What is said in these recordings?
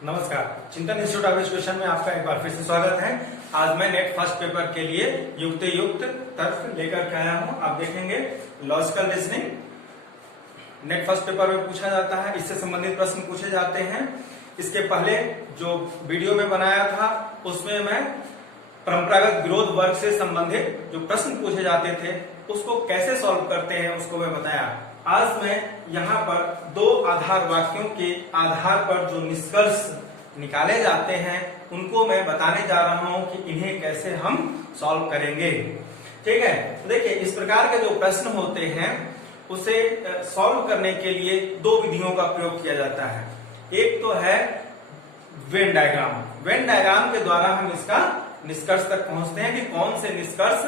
नमस्कार, चिंतन institute of education में आपका एक बार फिर से स्वागत है। आज मैं नेट फर्स्ट पेपर के लिए युक्त तर्क लेकर के आया हूं। आप देखेंगे logical reasoning net first paper में पूछा जाता है, इससे संबंधित प्रश्न पूछे जाते हैं। इसके पहले जो वीडियो में बनाया था उसमें मैं परंपरागत विरोध वर्ग से संबंधित जो प्रश्न पूछे जाते थे उसको कैसे सॉल्व करते हैं उसको मैं बताया। आज मैं यहाँ पर दो आधार वाक्यों के आधार पर जो निष्कर्ष निकाले जाते हैं उनको मैं बताने जा रहा हूं कि इन्हें कैसे हम सॉल्व करेंगे। ठीक है, देखिए इस प्रकार के जो प्रश्न होते हैं उसे सॉल्व करने के लिए दो विधियों का प्रयोग किया जाता है। एक तो है वेन डायग्राम। वेन डायग्राम के द्वारा हम इसका निष्कर्ष तक पहुंचते हैं कि कौन से निष्कर्ष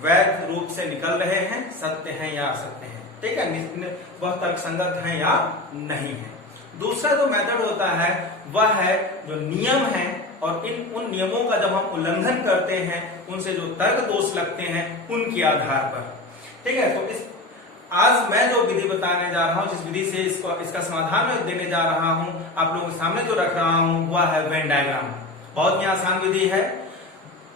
वैध रूप से निकल रहे हैं, सत्य हैं या असत्य हैं। ठीक है, वह तर्कसंगत है या नहीं है। दूसरा जो मेथड होता है वह है जो नियम है और उन नियमों का जब हम उल्लंघन करते हैं उनसे जो तर्क दोष लगते हैं उनके आधार पर। ठीक है, तो आज मैं जो विधि बताने जा रहा हूं, जिस विधि से इसका समाधान मैं देने जा रहा हूं, आप लोगों के सामने जो रख रहा हूं वह है वेन डायग्राम। बहुत ही आसान विधि है।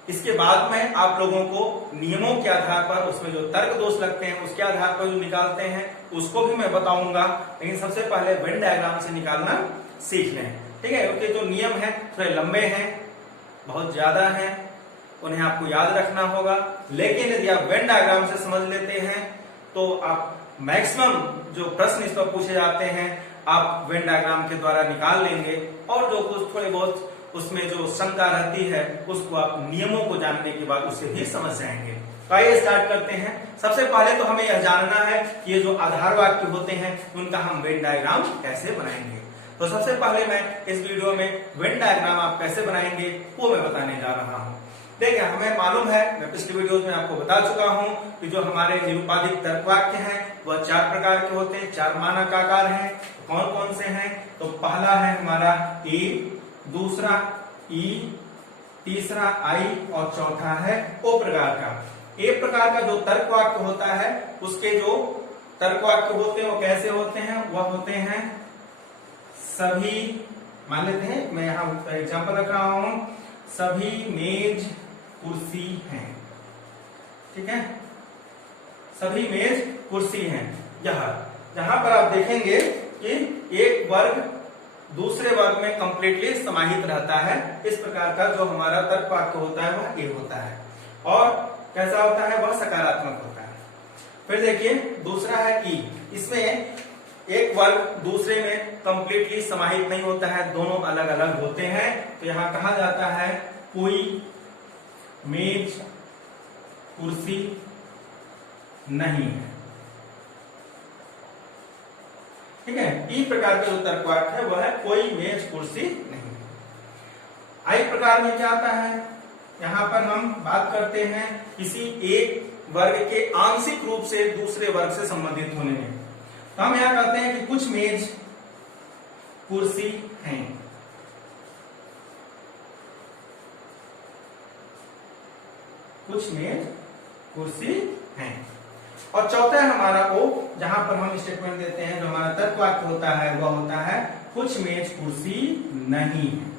इसके बाद में आप लोगों को नियमों के आधार पर उसमें जो तर्क दोष लगते हैं उसके आधार पर जो निकालते हैं उसको भी मैं बताऊंगा, लेकिन सबसे पहले वेन डायग्राम से निकालना सीख लें। ठीक है, क्योंकि जो नियम है थोड़े लंबे हैं, बहुत ज्यादा हैं, उन्हें आपको याद रखना होगा। लेकिन यदि आप वेन डायग्राम से समझ लेते हैं तो आप मैक्सिमम जो प्रश्न इस पर पूछे जाते हैं आप वेन डायग्राम के द्वारा निकाल लेंगे और जो कुछ थोड़े बहुत उसमें जो शंका रहती है उसको आप नियमों को जानने के बाद उसे भी समझ जाएंगे। तो आइए स्टार्ट करते हैं। सबसे पहले तो हमें यह जानना है कि ये जो आधार वाक्य होते हैं उनका हम वेन डायग्राम कैसे बनाएंगे। तो सबसे पहले मैं इस वीडियो में वेन डायग्राम आप कैसे बनाएंगे वो मैं बताने जा रहा हूँ। देखिए, हमें मालूम है, मैं पिछले वीडियोस में आपको बता चुका हूँ कि जो हमारे निरुपाधिक तर्क वाक्य हैं वह चार प्रकार के होते हैं, चार मानक आकार हैं। कौन कौन से हैं? तो पहला है हमारा ए, दूसरा ई, तीसरा आई और चौथा है ओ प्रकार का। ए प्रकार का जो तर्क वाक्य होता है उसके जो तर्क वाक्य होते हैं वो कैसे होते हैं? वह होते हैं सभी, मान लेते हैं, मैं यहाँ एग्जांपल रख रहा हूं, सभी मेज कुर्सी हैं। ठीक है, सभी मेज कुर्सी हैं। जहां पर आप देखेंगे कि एक वर्ग दूसरे वर्ग में कंप्लीटली समाहित रहता है, इस प्रकार का जो हमारा तर्क वाक्य होता है वह ए होता है। और कैसा होता है? वह सकारात्मक होता है। फिर देखिए दूसरा है ई। इसमें एक वर्ग दूसरे में कंप्लीटली समाहित नहीं होता है, दोनों अलग अलग होते हैं। तो यहां कहा जाता है कोई मेज कुर्सी नहीं है। ठीक है, ई प्रकार का जो तर्क वाक्य है वह है कोई मेज कुर्सी नहीं। आई प्रकार में क्या आता है? यहां पर हम बात करते हैं किसी एक वर्ग के आंशिक रूप से दूसरे वर्ग से संबंधित होने में। तो हम यहां कहते हैं कि कुछ मेज कुर्सी हैं। कुछ मेज कुर्सी हैं। और चौथा है हमारा ओ, जहां पर हम स्टेटमेंट देते हैं, जो हमारा तर्क वाक्य होता है वह होता है कुछ मेज कुर्सी नहीं है।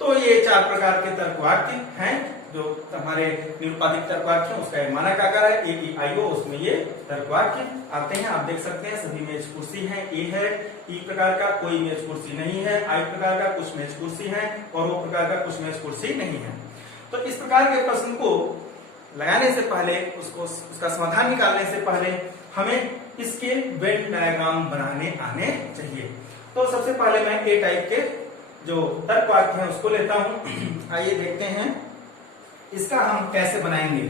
तो ये चार प्रकार के तर्क वाक्य हैं जो हमारे निरुपाधिक तर्क वाक्य है, उसका मानक आकार है ए ई आई ओ, उसमें ये तर्क वाक्य आते हैं। आप देख सकते हैं सभी मेज कुर्सी है, ए है, ई प्रकार का कोई मेज कुर्सी नहीं है, आई प्रकार का कुछ मेज कुर्सी है और ओ प्रकार का कुछ मेज कुर्सी नहीं है। तो इस प्रकार के प्रश्न को लगाने से पहले, उसका समाधान निकालने से पहले हमें इसके वेन डायग्राम बनाने आने चाहिए। तो सबसे पहले मैं ए टाइप के जो तर्क वाक्य है उसको लेता हूं। आइए देखते हैं इसका हम कैसे बनाएंगे।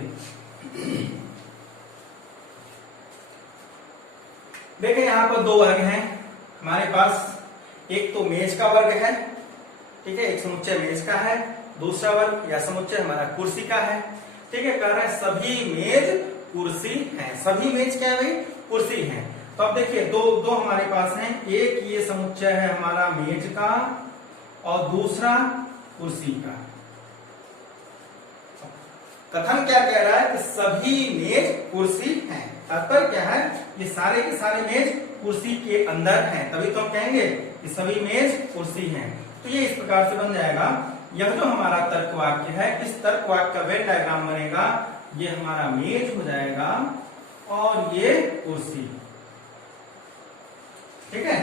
देखिए यहां पर दो वर्ग हैं हमारे पास। एक तो मेज का वर्ग है, ठीक है, एक समुच्चय मेज का है। दूसरा वर्ग या समुच्चय हमारा कुर्सी का है। ठीक है, कह रहा है सभी मेज कुर्सी हैं। सभी मेज क्या है भाई? कुर्सी हैं। तो अब देखिए दो हमारे पास हैं। एक ये समुच्चय है हमारा मेज का और दूसरा कुर्सी का। कथन क्या कह रहा है कि सभी मेज कुर्सी हैं। तात्पर्य क्या है, ये सारे के सारे मेज कुर्सी के अंदर हैं, तभी तो हम कहेंगे कि सभी मेज कुर्सी हैं। तो ये इस प्रकार से बन जाएगा। यह जो हमारा तर्क वाक्य है, इस तर्क वाक्य का वेन डायग्राम बनेगा, ये हमारा मेज हो जाएगा और ये कुर्सी। ठीक है,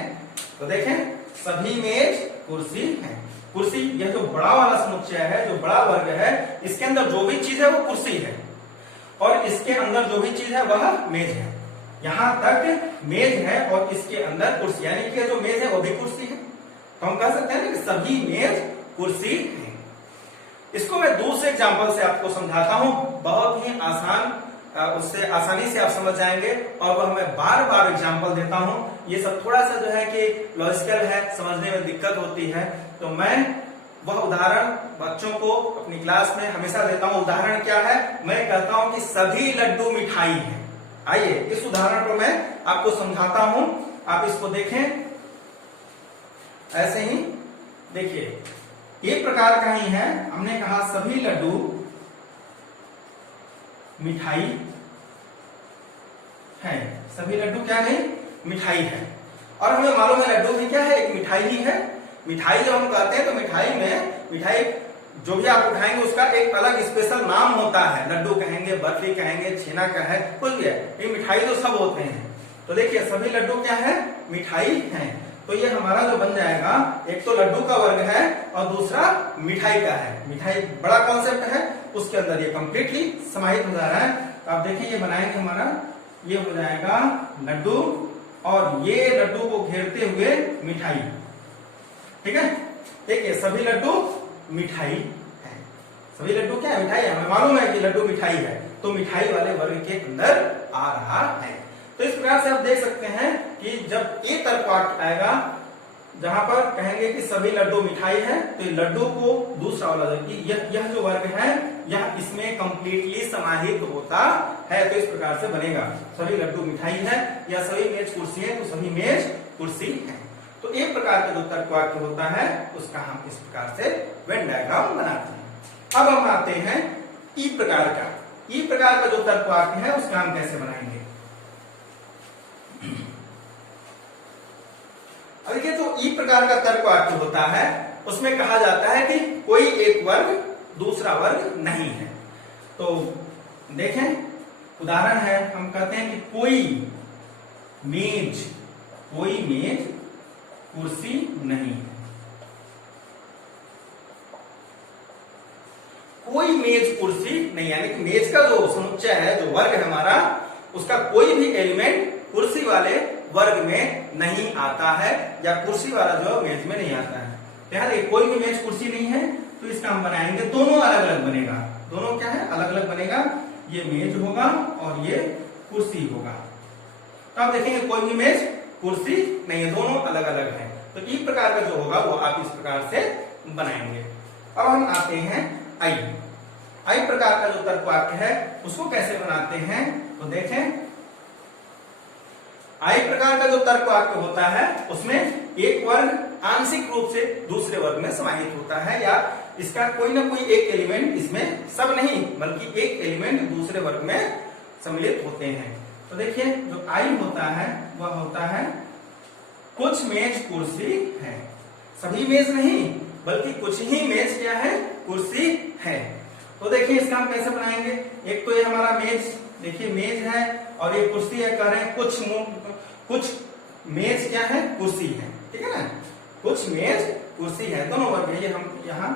तो देखें सभी मेज कुर्सी हैं। कुर्सी यह जो बड़ा वाला समुच्चय है, जो बड़ा वर्ग है, इसके अंदर जो भी चीज है वो कुर्सी है और इसके अंदर जो भी चीज है वह मेज है। यहां तक मेज है और इसके अंदर कुर्सी, यानी कि जो मेज है वो भी कुर्सी है। तो हम कह सकते हैं कि सभी मेज कुर्सी हैं। इसको मैं दूसरे एग्जांपल से आपको समझाता हूं, बहुत ही आसान, उससे आसानी से आप समझ जाएंगे और वह मैं बार बार एग्जांपल देता हूं। ये सब थोड़ा सा जो है कि लॉजिकल है, समझने में दिक्कत होती है, तो मैं वह उदाहरण बच्चों को अपनी क्लास में हमेशा देता हूं। उदाहरण क्या है, मैं कहता हूं कि सभी लड्डू मिठाई है। आइए इस उदाहरण को मैं आपको समझाता हूं, आप इसको देखें। ऐसे ही देखिए, एक प्रकार का ही है, हमने कहा सभी लड्डू मिठाई है। सभी लड्डू क्या है, मिठाई है। और हमें मालूम है लड्डू भी क्या है, एक मिठाई ही है। मिठाई जब हम कहते हैं तो मिठाई में, मिठाई जो भी आप उठाएंगे उसका एक अलग स्पेशल नाम होता है। लड्डू कहेंगे, बर्फी कहेंगे, छेना का है, कुछ भी है, ये मिठाई तो सब होते हैं। तो देखिए सभी लड्डू क्या है, मिठाई है। तो ये हमारा जो बन जाएगा, एक तो लड्डू का वर्ग है और दूसरा मिठाई का है। मिठाई बड़ा कॉन्सेप्ट है, उसके अंदर ये कंप्लीटली समाहित हो जा रहा है। तो आप देखिए ये बनाएंगे हमारा, ये हो जाएगा लड्डू और ये लड्डू को घेरते हुए मिठाई। ठीक है, देखिए सभी लड्डू मिठाई है। सभी लड्डू क्या है, मिठाई है। हमें मालूम है कि लड्डू मिठाई है, तो मिठाई वाले वर्ग के अंदर आ रहा है। तो इस प्रकार से आप देख सकते हैं कि जब एक तर्क वाक्य आएगा जहां पर कहेंगे कि सभी लड्डू मिठाई है, तो लड्डू को दूसरा वाला यह जो वर्ग है यह इसमें कंप्लीटली समाहित होता है। तो इस प्रकार से बनेगा, सभी लड्डू मिठाई है या सभी मेज कुर्सी है, तो सभी मेज कुर्सी है। तो एक प्रकार का जो तर्क वाक्य होता है उसका हम इस प्रकार से वेन डायग्राम बनाते हैं। अब हम आते हैं ई प्रकार का। ई प्रकार का जो तर्क वाक्य है उसका हम कैसे बनाएंगे। अब देखिए, जो ई प्रकार का तर्क वाक्य होता है उसमें कहा जाता है कि कोई एक वर्ग दूसरा वर्ग नहीं है। तो देखें उदाहरण है, हम कहते हैं कि कोई मेज कुर्सी नहीं है। कोई मेज कुर्सी नहीं, यानी कि मेज का जो समुच्चय है, जो वर्ग है हमारा, उसका कोई भी एलिमेंट कुर्सी वाले वर्ग में नहीं आता है, या कुर्सी वाला जो मेज में नहीं आता है। ध्यान रखिए, कोई भी मेज कुर्सी नहीं है, तो इसका हम बनाएंगे, दोनों अलग अलग बनेगा। दोनों क्या है, अलग अलग बनेगा। ये मेज होगा और ये कुर्सी होगा। तो आप देखेंगे कोई भी मेज कुर्सी नहीं है, दोनों अलग अलग है। तो इस प्रकार का जो होगा वो आप इस प्रकार से बनाएंगे। अब हम आते हैं आई प्रकार का जो तर्क वाक्य है उसको कैसे बनाते हैं। तो देखें, आई प्रकार का जो तर्क वाक्य होता है उसमें एक वर्ग आंशिक रूप से दूसरे वर्ग में समाहित होता है, या इसका कोई ना कोई एक एलिमेंट, इसमें सब नहीं बल्कि एक एलिमेंट दूसरे वर्ग में सम्मिलित होते हैं। तो देखिए जो आई होता है वह होता है कुछ मेज कुर्सी है। सभी मेज नहीं बल्कि कुछ ही मेज क्या है, कुर्सी है। तो देखिए इसका हम कैसे बनाएंगे। एक तो ये हमारा मेज, देखिए मेज है और ये कुर्सी है, कह रहे हैं कुछ मेज क्या है, कुर्सी है। ठीक है ना, कुछ मेज कुर्सी है, दोनों वर्ग है। ये हम यहाँ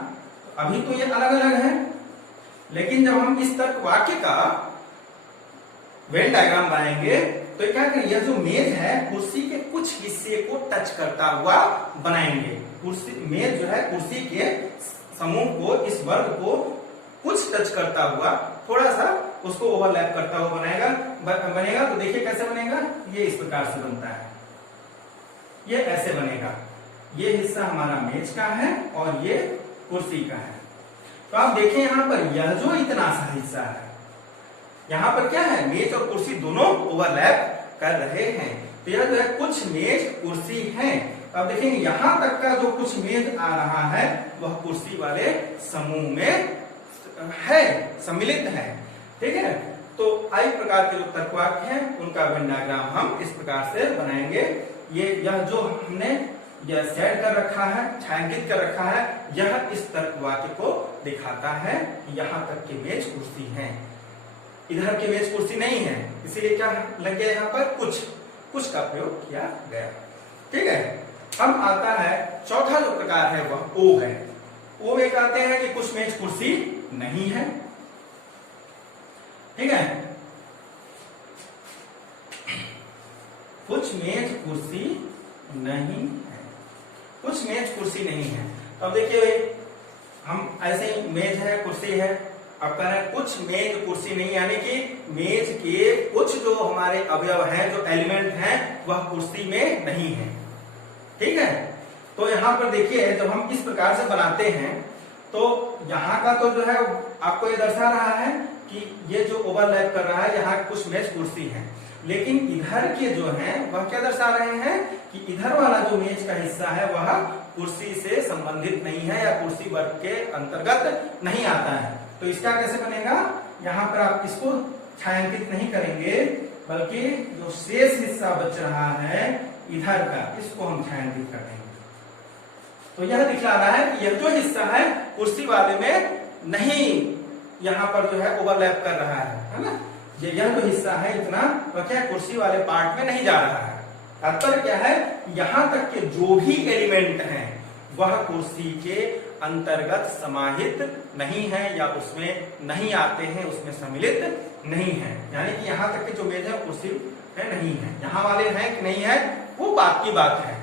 अभी तो ये अलग अलग है, लेकिन जब हम इस तर्क वाक्य का वेन डायग्राम बनाएंगे तो क्या करेंगे, यह जो मेज है कुर्सी के कुछ हिस्से को टच करता हुआ बनाएंगे। कुर्सी मेज जो है कुर्सी के समूह को, इस वर्ग को कुछ टच करता हुआ, थोड़ा सा उसको ओवरलैप करता हुआ बनेगा। तो देखिए कैसे बनेगा, ये इस प्रकार से बनता है, ये ऐसे बनेगा। ये हिस्सा हमारा मेज का है और ये कुर्सी का है। तो आप देखें यहाँ पर यह जो इतना सा हिस्सा है, यहाँ पर क्या है, मेज और कुर्सी दोनों ओवरलैप कर रहे हैं। तो यह जो है कुछ मेज कुर्सी है। अब देखेंगे यहाँ तक का जो कुछ मेज आ रहा है वह कुर्सी वाले समूह में है, सम्मिलित है। ठीक है, तो आई प्रकार के जो तर्कवाक्य हैं उनका वेन डायग्राम हम इस प्रकार से बनाएंगे। यह जो हमने यह सेट कर रखा है, छायांकित कर रखा है, यह इस तर्कवाक्य को दिखाता है। यहाँ तक की मेज कुर्सी है, इधर की मेज कुर्सी नहीं है, इसीलिए क्या लग गया यहाँ पर कुछ का प्रयोग किया गया। ठीक है, अब आता है चौथा जो प्रकार है वह ओ है। ओ में कहते हैं कि कुछ मेज कुर्सी नहीं है। ठीक है, कुछ मेज कुर्सी नहीं है, कुछ मेज कुर्सी नहीं है। अब देखिए हम ऐसे ही मेज है, कुर्सी है, अब कह रहे हैं कुछ मेज कुर्सी नहीं, यानी कि मेज के कुछ जो हमारे अवयव हैं, जो एलिमेंट हैं, वह कुर्सी में नहीं है। ठीक है, तो यहाँ पर देखिए जब हम इस प्रकार से बनाते हैं तो यहाँ का तो जो है आपको ये दर्शा रहा है कि ये जो ओवरलैप कर रहा है, यहाँ कुछ मेज कुर्सी है, लेकिन इधर के जो हैं वह क्या दर्शा रहे हैं कि इधर वाला जो मेज का हिस्सा है वह कुर्सी से संबंधित नहीं है या कुर्सी वर्ग के अंतर्गत नहीं आता है। तो इसका कैसे बनेगा, यहाँ पर आप इसको छायांकित नहीं करेंगे, बल्कि जो शेष हिस्सा बच रहा है इधर का, इसको हम छायांकित कर देंगे। तो यह दिखला रहा है कि यह जो हिस्सा है कुर्सी वाले में नहीं, यहाँ पर जो है ओवरलैप कर रहा है ना। यह जो हिस्सा है इतना वह क्या कुर्सी वाले पार्ट में नहीं जा रहा है। तात्पर्य क्या है, यहाँ तक के जो भी एलिमेंट हैं वह कुर्सी के अंतर्गत समाहित नहीं है या उसमें नहीं आते हैं, उसमें सम्मिलित नहीं है। यानी कि यहाँ तक के जो मेज है कुर्सी है नहीं है, यहाँ वाले हैं कि नहीं है वो बात की बात है,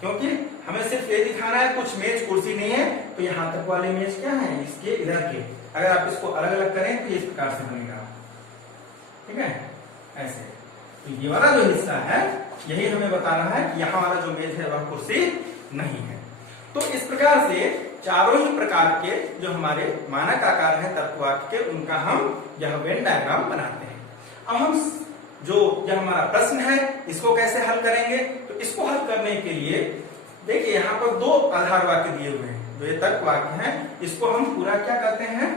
क्योंकि हमें सिर्फ ये दिखाना है कुछ मेज कुर्सी नहीं है। तो यहाँ तक वाले मेज क्या है, इसके इधर के, अगर आप इसको अलग अलग करें तो इस प्रकार से बनेगा। ठीक है, ऐसे तो ये वाला जो हिस्सा है यही हमें बता रहा है कि यहाँ वाला जो मेज है वह कुर्सी नहीं है। तो इस प्रकार से चारों ही प्रकार के जो हमारे मानक आकार है तर्कवाक्य के, उनका हम यह वेन डायग्राम बनाते हैं। अब हम जो यह हमारा प्रश्न है इसको कैसे हल करेंगे, तो इसको हल करने के लिए देखिए यहाँ पर दो आधार वाक्य दिए हुए हैं, जो ये तर्क वाक्य है इसको हम पूरा क्या कहते हैं,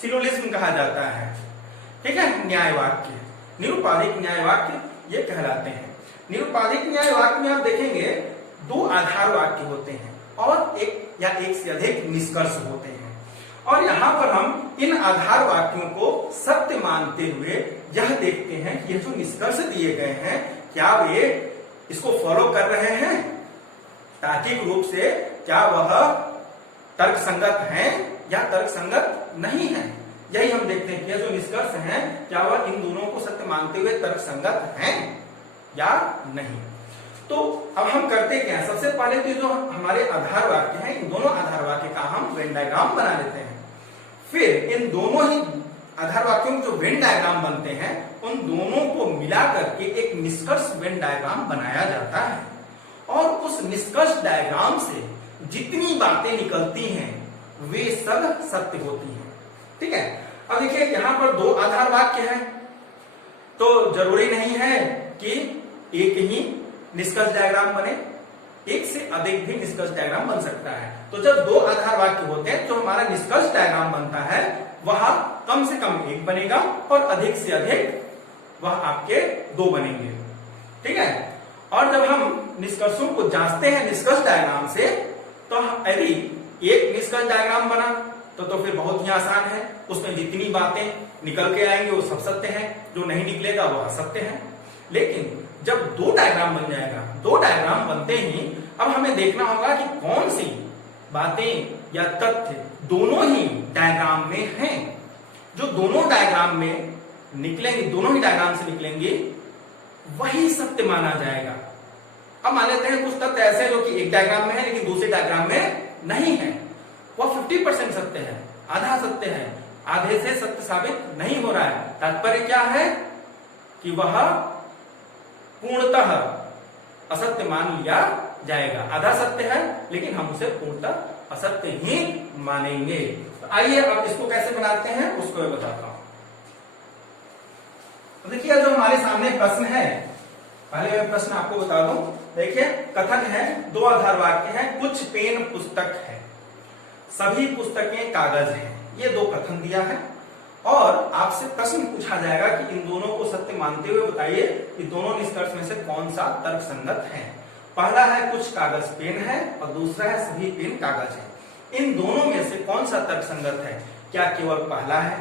सिलोजिज्म कहा जाता है। ठीक है, न्याय वाक्य, निरुपाधिक न्याय वाक्य ये कहलाते हैं। निरुपाधिक न्याय वाक्य में आप देखेंगे दो आधार वाक्य होते हैं और एक या एक से अधिक निष्कर्ष होते हैं, और यहाँ पर हम इन आधार वाक्यों को सत्य मानते हुए यह देखते हैं कि ये जो निष्कर्ष दिए गए हैं क्या वे इसको फॉलो कर रहे हैं, तार्किक रूप से क्या वह तर्क संगत है या तर्क संगत नहीं है। यही हम देखते हैं कि यह जो निष्कर्ष है क्या वह इन दोनों को सत्य मानते हुए तर्क संगत है या नहीं। तो अब हम करते क्या है, सबसे पहले तो जो हमारे आधार वाक्य हैं इन दोनों आधार वाक्य का हम वेन डायग्राम बना लेते हैं। फिर इन दोनों ही आधार वाक्यों में जो वेन डायग्राम बनते हैं उन दोनों को मिलाकर के एक निष्कर्ष वेन डायग्राम बनाया जाता है, और उस निष्कर्ष डायग्राम से जितनी बातें निकलती हैं वे सब सत्य होती हैं। ठीक है, अब देखिए यहाँ पर दो आधार वाक्य हैं, तो जरूरी नहीं है कि एक ही निष्कर्ष डायग्राम बने, एक से अधिक भी निष्कर्ष डायग्राम बन सकता है। तो जब दो आधार वाक्य होते हैं तो हमारा निष्कर्ष डायग्राम बनता है वह कम से कम एक बनेगा और अधिक से अधिक वह आपके दो बनेंगे। ठीक है, और जब हम निष्कर्षों को जांचते हैं निष्कर्ष डायग्राम से, तो यदि एक निष्कर्ष डायग्राम बना तो फिर बहुत ही आसान है, उसमें जितनी बातें निकल के आएंगे वो सब सत्य है, जो नहीं निकलेगा वह असत्य है। लेकिन जब दो डायग्राम बन जाएगा, दो डायग्राम बनते ही अब हमें देखना होगा कि कौन सी बातें या तथ्य दोनों ही डायग्राम में हैं। जो दोनों डायग्राम में निकलेंगे, दोनों ही डायग्राम से निकलेंगे, वही सत्य माना जाएगा। अब मान लेते हैं कुछ तथ्य ऐसे जो कि एक डायग्राम में है लेकिन दूसरे डायग्राम में नहीं है, वह 50% सत्य है, आधा सत्य है, आधे से सत्य साबित नहीं हो रहा है। तात्पर्य क्या है कि वह पूर्णतः असत्य मान लिया जाएगा। आधा सत्य है लेकिन हम उसे पूर्णतः असत्य ही मानेंगे। तो आइए अब इसको कैसे बनाते हैं उसको मैं बताता हूं। तो देखिए जो हमारे सामने प्रश्न है, पहले मैं प्रश्न आपको बता दूं। देखिए कथन है, दो आधार वाक्य है, कुछ पेन पुस्तक है, सभी पुस्तकें कागज हैं, ये दो कथन दिया है। और आपसे प्रश्न पूछा जाएगा कि इन दोनों को सत्य मानते हुए बताइए कि दोनों निष्कर्ष में से कौन सा तर्कसंगत है। पहला है कुछ कागज पेन है और दूसरा है सभी पेन कागज है। इन दोनों में से कौन सा तर्कसंगत है? क्या केवल पहला है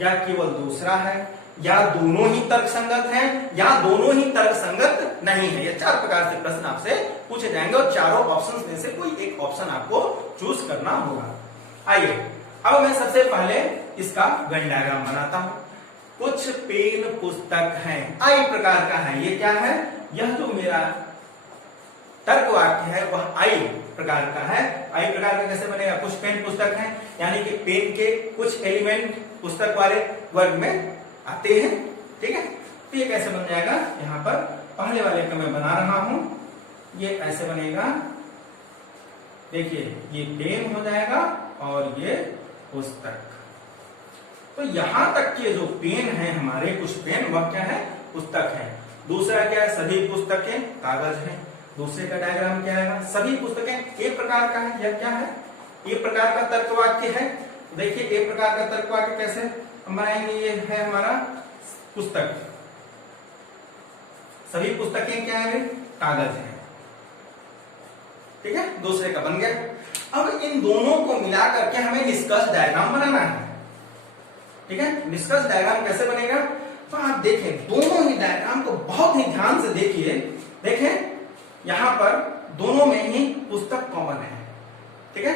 या केवल दूसरा है या दोनों ही तर्कसंगत हैं या दोनों ही तर्कसंगत नहीं है? ये 4 प्रकार से प्रश्न आपसे पूछे जाएंगे और चारों ऑप्शंस में से कोई एक ऑप्शन आपको चूज करना होगा। आइए अब मैं सबसे पहले इसका वेन डायग्राम बनाता हूं। कुछ पेन पुस्तक हैं, आई प्रकार का है। ये क्या है? यह जो मेरा तर्क वाक्य है वह आई प्रकार का है। आई प्रकार का कैसे बनेगा? कुछ पेन पुस्तक हैं, यानी कि पेन के कुछ एलिमेंट पुस्तक वाले वर्ग में आते हैं। ठीक है, तो ये कैसे बन जाएगा? यहां पर पहले वाले का मैं बना रहा हूं, ये ऐसे बनेगा। देखिए ये पेन हो जाएगा और ये पुस्तक। तो यहां तक के जो पेन है हमारे, कुछ पेन, वह क्या है? पुस्तक है। दूसरा क्या है? सभी पुस्तकें कागज है। दूसरे का डायग्राम क्या है? सभी पुस्तकें एक प्रकार का है। यह क्या है? एक प्रकार का तर्क वाक्य है। देखिए एक प्रकार का तर्क वाक्य कैसे हम बनाएंगे? ये है हमारा पुस्तक, सभी पुस्तकें क्या है? कागज है। ठीक है, दूसरे का बन गया। अब इन दोनों को मिलाकर के हमें निष्कर्ष डायग्राम बनाना है। ठीक है, निष्कर्ष डायग्राम कैसे बनेगा? तो आप देखें दोनों ही डायग्राम को बहुत ही ध्यान से देखिए। देखें यहां पर दोनों में ही पुस्तक कॉमन है। ठीक है,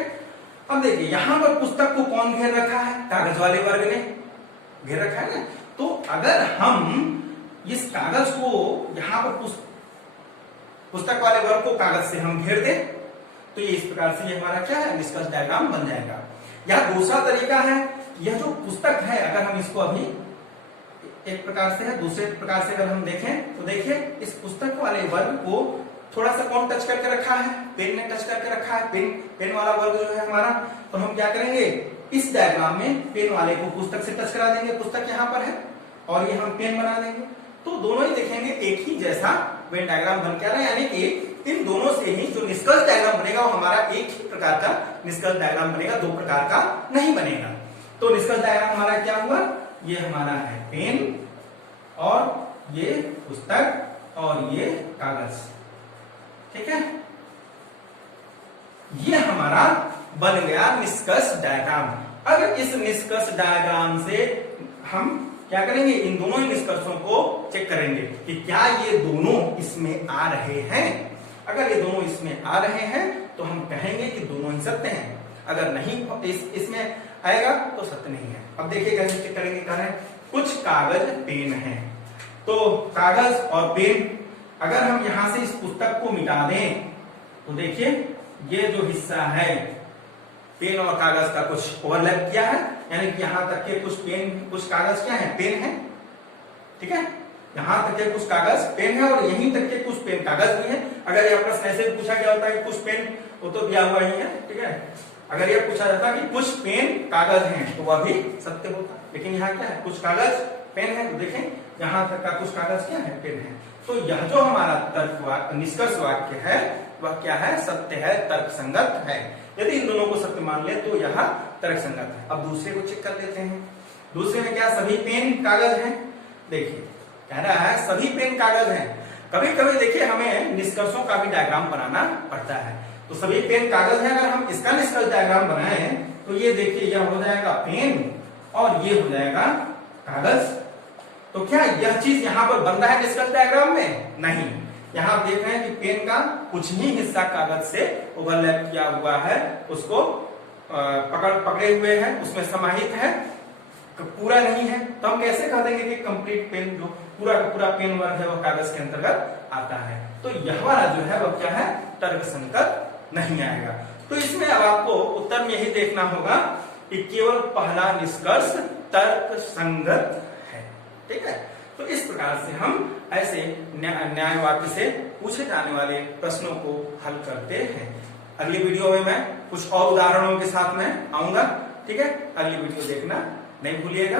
अब देखिए यहां पर पुस्तक को कौन घेर रखा है? कागज वाले वर्ग ने घेर रखा है ना। तो अगर हम इस कागज को यहां पर पुस्तक वाले वर्ग को कागज से हम घेर दें तो ये इस प्रकार से ये हमारा क्या है? निष्कर्ष डायग्राम बन जाएगा। या दूसरा तरीका है, यह जो पुस्तक है अगर हम इसको अभी एक प्रकार से है, दूसरे प्रकार से अगर हम देखें तो देखिए इस पुस्तक वाले वर्ग को थोड़ा सा कौन टच करके रखा है? पेन ने टच करके रखा है। पेन वाला वर्ग जो है हमारा, तो हम क्या करेंगे? इस डायग्राम में पेन वाले को पुस्तक से टच करा देंगे। पुस्तक यहाँ पर है और ये हम पेन बना देंगे, तो दोनों ही देखेंगे एक ही जैसा वेन डायग्राम बन के आ रहा है। यानी कि इन दोनों से ही जो निष्कर्ष डायग्राम बनेगा वो हमारा एक ही प्रकार का निष्कर्ष डायग्राम बनेगा, दो प्रकार का नहीं बनेगा। तो निष्कर्ष डायग्राम हमारा क्या हुआ? ये हमारा है पेन और ये पुस्तक और ये कागज। ठीक है, ये हमारा बन गया निष्कर्ष डायग्राम। अब इस निष्कर्ष डायग्राम से हम क्या करेंगे? इन दोनों ही निष्कर्षों को चेक करेंगे कि क्या ये दोनों इसमें आ रहे हैं। अगर ये दोनों इसमें आ रहे हैं तो हम कहेंगे कि दोनों ही सत्य हैं। अगर नहीं इसमें आएगा तो सत्य नहीं है। अब देखिए कैसे चेक करेंगे। कह रहे हैं कुछ कागज पेन है, तो कागज और पेन अगर हम यहां से इस पुस्तक को मिटा दें तो देखिए ये जो हिस्सा है पेन और कागज का कुछ ओवरलैप किया है, यानी कि यहां तक के कुछ पेन कुछ कागज क्या है? पेन है। ठीक है, यहां तक के कुछ कागज पेन है और यहीं तक के कुछ पेन कागज भी है। अगर यह प्रश्न ऐसे पूछा गया होता है कि कुछ पेन, वो तो दिया हुआ ही है। ठीक है, अगर यह पूछा जाता कि कुछ पेन कागज हैं तो वह भी सत्य होता, लेकिन यहाँ क्या है? कुछ कागज पेन है। तो देखें यहां तक का कुछ कागज क्या है? पेन है। तो यह जो हमारा तर्क वाक्य निष्कर्ष वाक्य है वह क्या है? सत्य है, तर्कसंगत है। यदि इन दोनों को सत्य मान ले तो यह तर्कसंगत है। अब दूसरे को चेक कर लेते हैं। दूसरे में क्या? सभी पेन कागज हैं। देखिए कह रहा है सभी पेन कागज हैं। कभी कभी देखिए हमें निष्कर्षों का भी डायग्राम बनाना पड़ता है। तो सभी पेन कागज है, अगर हम इसका निष्कर्ष डायग्राम बनाए तो ये देखिए यह हो जाएगा पेन और ये हो जाएगा कागज। तो क्या यह चीज यहाँ पर बन रहा है निष्कर्ष डायग्राम में? नहीं। यहाँ आप देख रहे हैं कि पेन का कुछ ही हिस्सा कागज से ओवरलैप किया हुआ है, उसको पकड़े हुए है, उसमें समाहित है, पूरा नहीं है। तो हम कैसे कह देंगे कि कंप्लीट पेन, जो पूरा का पूरा पेन वर्ग है वह कागज के अंतर्गत आता है। तो यह वाला जो है वह क्या है? तर्कसंगत नहीं आएगा। तो इसमें अब आपको उत्तर में यही देखना होगा कि केवल पहला निष्कर्ष तर्कसंगत है। ठीक है, तो इस प्रकार से हम ऐसे न्याय वाक्य से पूछे जाने वाले प्रश्नों को हल करते हैं। अगली वीडियो में मैं कुछ और उदाहरणों के साथ में आऊंगा। ठीक है, अगली वीडियो देखना नहीं भूलिएगा।